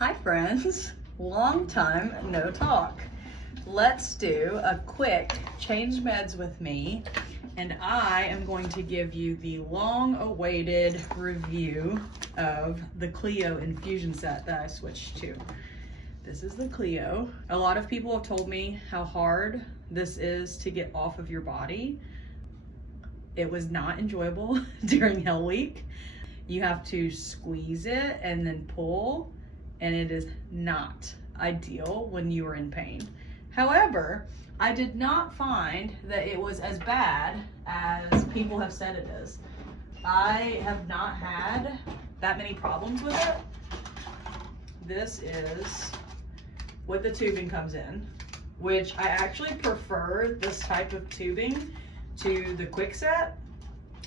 Hi friends, long time no talk. Let's do a quick change meds with me, and I am going to give you the long-awaited review of the Cleo infusion set that I switched to. This is the Cleo. A lot of people have told me how hard this is to get off of your body. It was not enjoyable during Hell Week. You have to squeeze it and then pull, and it is not ideal when you are in pain. However, I did not find that it was as bad as people have said it is. I have not had that many problems with it. This is what the tubing comes in, which I actually prefer this type of tubing to the quick set.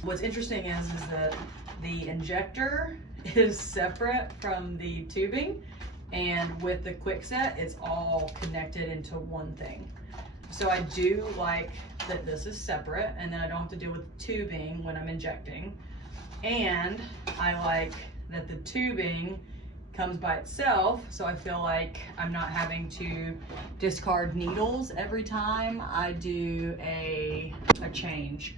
What's interesting is that the injector is separate from the tubing, and with the quick set it's all connected into one thing. So I do like that this is separate, and then I don't have to deal with tubing when I'm injecting, and I like that the tubing comes by itself, so I feel like I'm not having to discard needles every time I do a change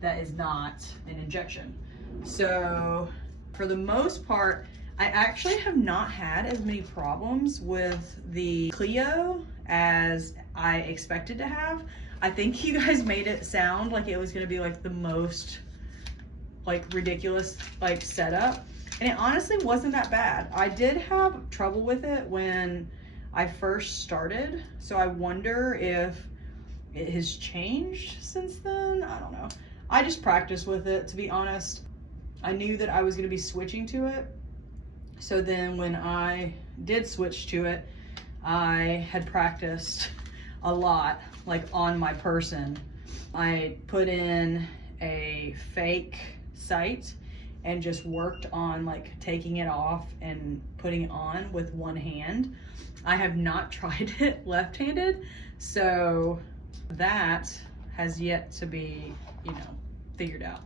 that is not an injection. So for the most part, I actually have not had as many problems with the Cleo as I expected to have. I think you guys made it sound like it was gonna be like the most ridiculous setup, and it honestly wasn't that bad. I did have trouble with it when I first started, so I wonder if it has changed since then. I don't know. I just practiced with it, to be honest. I knew that I was gonna be switching to it. So then when I did switch to it, I had practiced a lot, on my person. I put in a fake site and just worked on taking it off and putting it on with one hand. I have not tried it left-handed, so that has yet to be, figured out.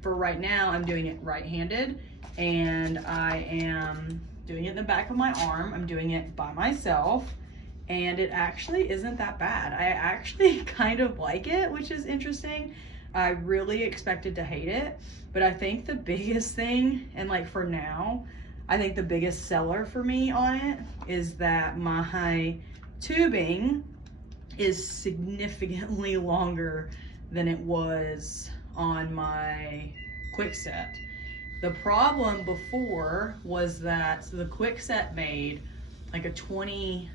For right now, I'm doing it right-handed, and I am doing it in the back of my arm. I'm doing it by myself, and it actually isn't that bad. I actually kind of like it, which is interesting. I really expected to hate it, but I think the biggest thing, and for now, I think the biggest seller for me on it is that my tubing is significantly longer than it was on my quick set. The problem before was that the quick set made a 24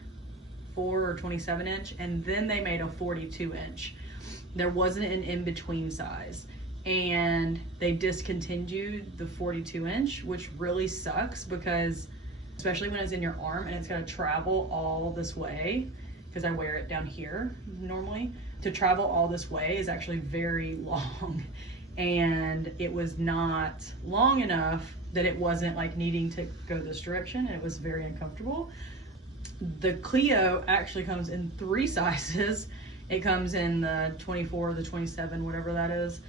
or 27 inch, and then they made a 42 inch. There wasn't an in-between size, and they discontinued the 42 inch, which really sucks, because especially when it's in your arm and it's got to travel all this way, because I wear it down here normally, to travel all this way is actually very long, and it was not long enough that it wasn't needing to go this direction, and it was very uncomfortable. The Cleo actually comes in 3 sizes. It comes in the 24, the 27, whatever that is,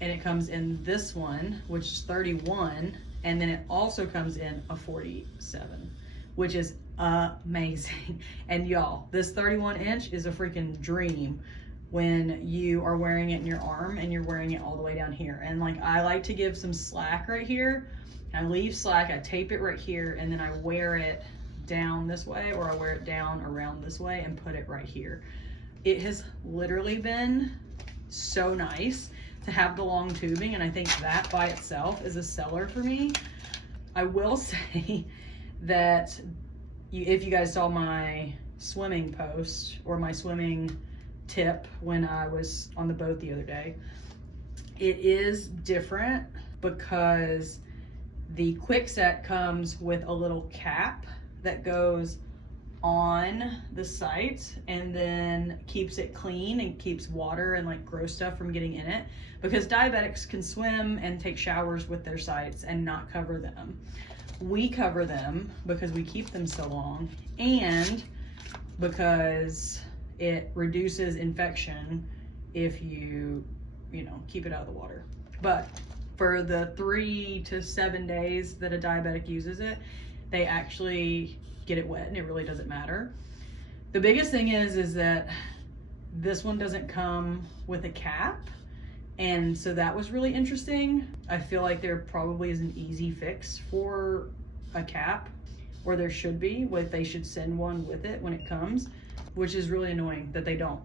and it comes in this one, which is 31, and then it also comes in a 47, which is amazing. And y'all, this 31 inch is a freaking dream when you are wearing it in your arm and you're wearing it all the way down here. And I like to give some slack right here. I leave slack, I tape it right here, and then I wear it down this way, or I wear it down around this way and put it right here. It has literally been so nice to have the long tubing, and I think that by itself is a seller for me. I will say that if you guys saw my swimming post or my swimming tip when I was on the boat the other day, it is different because the quick set comes with a little cap that goes on the site and then keeps it clean and keeps water and gross stuff from getting in it, because diabetics can swim and take showers with their sites and not cover them. We cover them because we keep them so long, and because it reduces infection if you keep it out of the water. But for the 3 to 7 days that a diabetic uses it, they actually get it wet, and it really doesn't matter. The biggest thing is that this one doesn't come with a cap, and so that was really interesting. I feel like there probably is an easy fix for a cap, or there should be, they should send one with it when it comes, which is really annoying that they don't.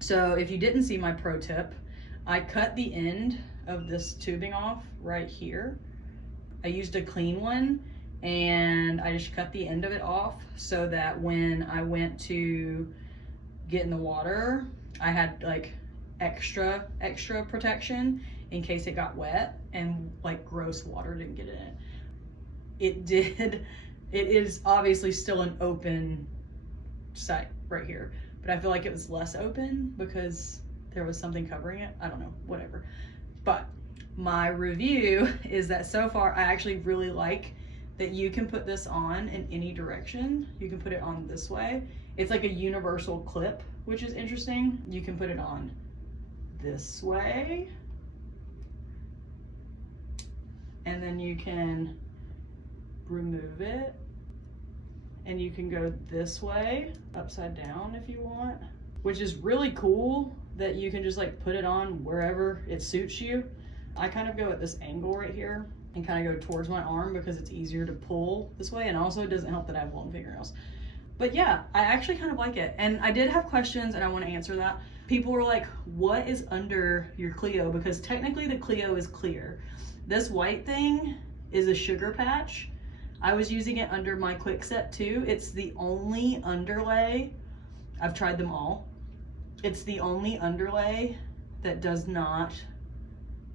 So if you didn't see my pro tip, I cut the end of this tubing off right here. I used a clean one, and I just cut the end of it off so that when I went to get in the water, I had like extra protection in case it got wet and like gross water didn't get in it. It did. It is obviously still an open site right here, but I feel like it was less open because there was something covering it. I don't know, whatever. But my review is that so far I actually really like that you can put this on in any direction. You can put it on this way. It's like a universal clip, which is interesting. You can put it on this way, and then you can remove it, and you can go this way, upside down if you want, which is really cool that you can just like put it on wherever it suits you. I kind of go at this angle right here and kind of go towards my arm because it's easier to pull this way, and also it doesn't help that I have long fingernails. But yeah, I actually kind of like it. And I did have questions and I want to answer that. People were like, what is under your Cleo? Because technically the Cleo is clear. This white thing is a sugar patch. I was using it under my Quickset too. It's the only underlay, I've tried them all. It's the only underlay that does not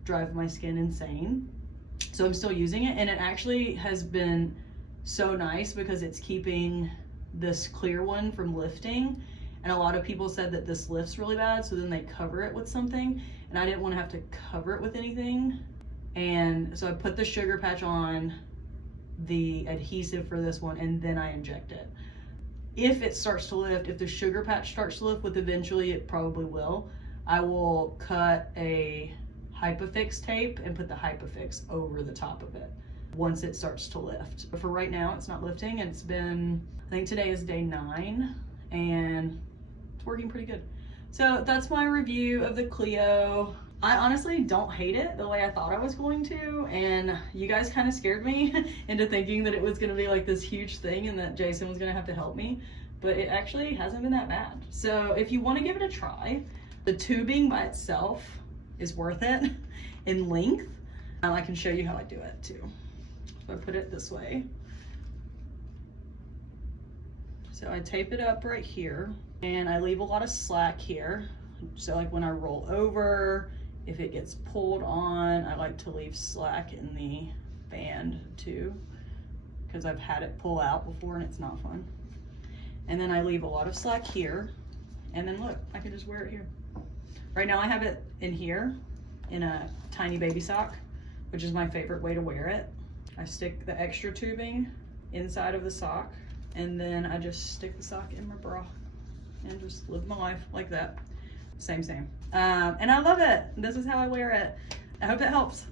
drive my skin insane. So I'm still using it, and it actually has been so nice because it's keeping this clear one from lifting. And a lot of people said that this lifts really bad, so then they cover it with something, and I didn't want to have to cover it with anything. And so I put the sugar patch on, the adhesive for this one, and then I inject it. If it starts to lift, if the sugar patch starts to lift, which eventually it probably will, I will cut a Hypafix tape and put the Hypafix over the top of it once it starts to lift. But for right now, it's not lifting, and it's been, I think today is day 9, and it's working pretty good. So that's my review of the Cleo. I honestly don't hate it the way I thought I was going to, and you guys kind of scared me into thinking that it was going to be like this huge thing and that Jason was going to have to help me, but it actually hasn't been that bad. So if you want to give it a try, the tubing by itself is worth it in length. I can show you how I do it too. So I put it this way. So I tape it up right here, and I leave a lot of slack here. So like when I roll over, if it gets pulled on, I like to leave slack in the band too, because I've had it pull out before and it's not fun. And then I leave a lot of slack here, and then look, I can just wear it here. Right now I have it in here in a tiny baby sock, which is my favorite way to wear it. I stick the extra tubing inside of the sock, and then I just stick the sock in my bra and just live my life like that. Same. And I love it. This is how I wear it. I hope it helps.